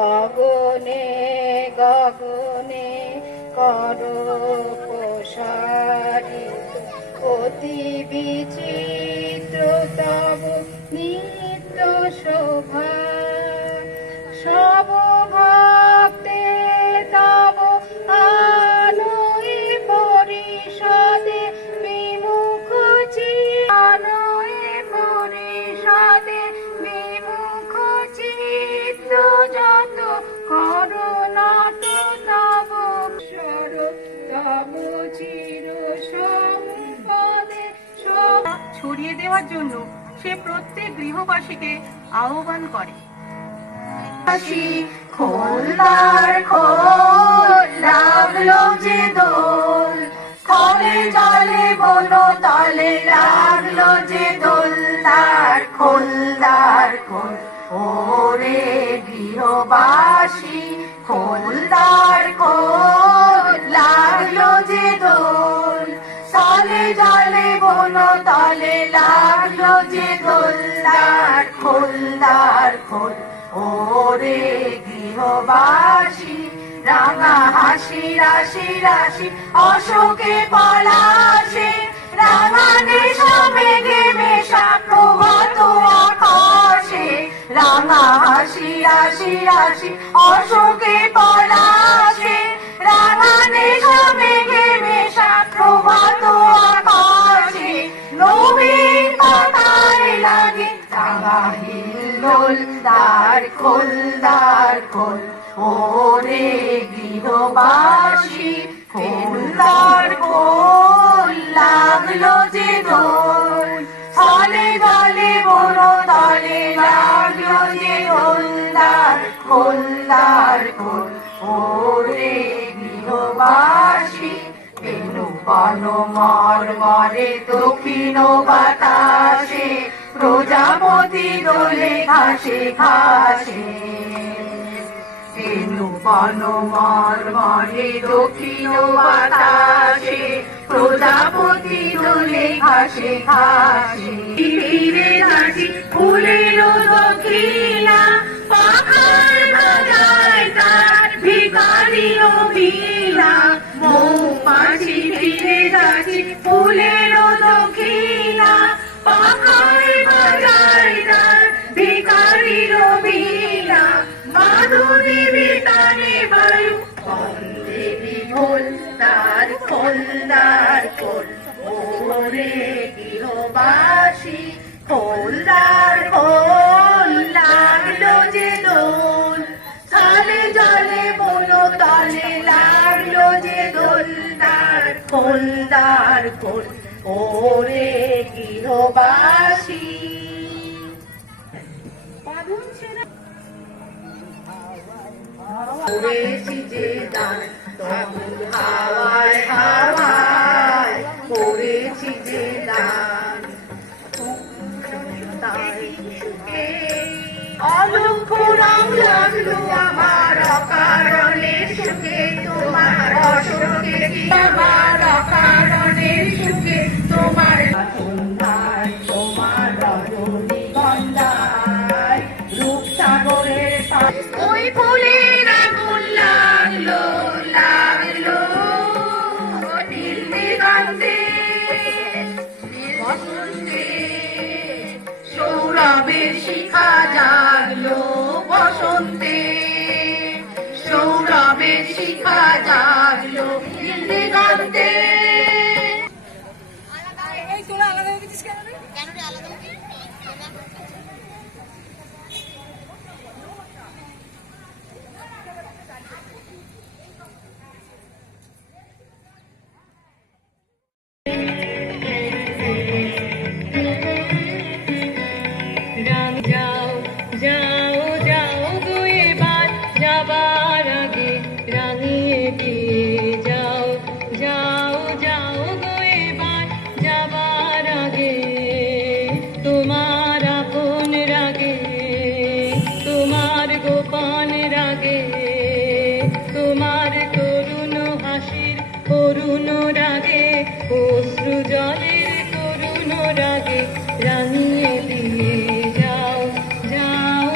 গগনে গগনে করো প্রসারিত অতি বিচিত্র তব নিত্য শোভা সব ভক্তে তব আনয়ে পরিষদে বিমুখ আনয়ে পরিষদে বিমুখ চিত্ত যত করুণাত তব স্বর তব চির সম্পদে ছড়িয়ে দেওয়ার জন্য সে প্রত্যেক গৃহবাসীকে আহ্বান করে। খোলদার খোল লাগলো যে দোল খলে জলে বনো তলে লাগলো যে দোল তার খোলদার খোল ওরে গৃহবাসী খোলদার খোল লাগলো যে দোল তলে জলে বনো তলে লাগলো যে দোল তার খোলদার খোল ওরে গৃহবাসী রাঙা হাসি রাশি রাশি অশোকে পলাশে রাঙা নেশা মেঘে মেশা প্রভাত আকাশে রাঙা হাসি রাশি রাশি অশোকে পলাশে রাঙা নেশা মেঘে মেশা প্রভাত আকাশে নবীন পাতায় লাগে রাঙা হিল্লোল দ্বার খোল দ্বার খোল ওরে গৃহবাসী খোলদার খোল লাগলো যে দোল তলে তলে বনো তলে লাগলো যে দোল দ্বার খোলদার খোল ওরে গৃহবাসী বেনু বন মর মরে দক্ষিণ বাতাসে প্রজাপতি দোলে ঘাসে ঘাসে বেনু বন মর মরে দক্ষিণ বাতাসে প্রজাপতি দোলে ঘাসে ঘাসে ফিরে নাচি ফুলের দক্ষিণা পাখার বাজায় তার ভিখারি অভিলা মৌমাছি ফিরে যাচ্ছি ফুলের দক্ষিণা পাখার বাজায় তার ভিখারি অভিলা মাধুরী বিতানে বায়ু বন্দে বিভোল তার খোলদার খোল ওরে গৃহবাসী খোলদার খোল লাগলো যে দোল তলে জলে বনো তলে লাগলো যে দোল তার খোলদার খোল ওরে গৃহবাসী করেছি যে দান তখন হাওয়ায় হাওয়ায় করেছি যে দান অলক্ষ রং লাগলো আমার অকারণের সুখে তোমার অশোকে আমার অকারণের সুখে তোমার সন্ধ্যায় তোমার রজনী গন্ধায় রূপসাগরের ওই ফুলের আগুন লাগলো লাগলো নীল দিগন্তে সৌরভের শিখা জাগলো বসন্তে সৌরভের শিখা জাগলো নীল দিগন্তে করুণ রাগে অশ্রু জলের করুণ রাগে রাঙিয়ে দিয়ে যাও যাও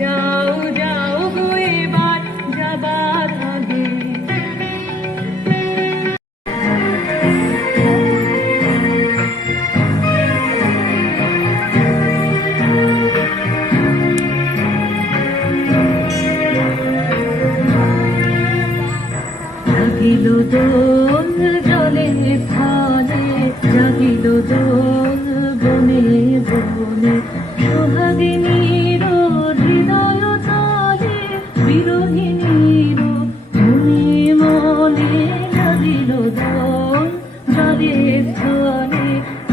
যাও যাও গো এবার যাবার আগে। জাগিল দোল জলে ফলে, জাগিল দোল বনে বনে, সোহাগিনীর হৃদয় তলে, বিরোহিণীর মনে মনে। জাগিল দোল জলে ফলে,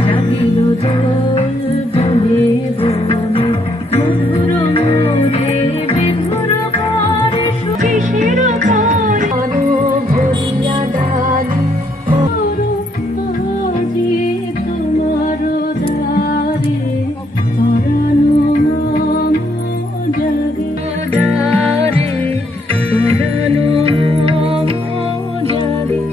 জাগিল দোল বনে বনে, মধুর মোরে বিধুর করে সুখীর করে আলো ভরিয়া ডালি করো আজি তোমার দ্বারে। পরানো মম জাগে দ্বারে, পরানো মম জাগে।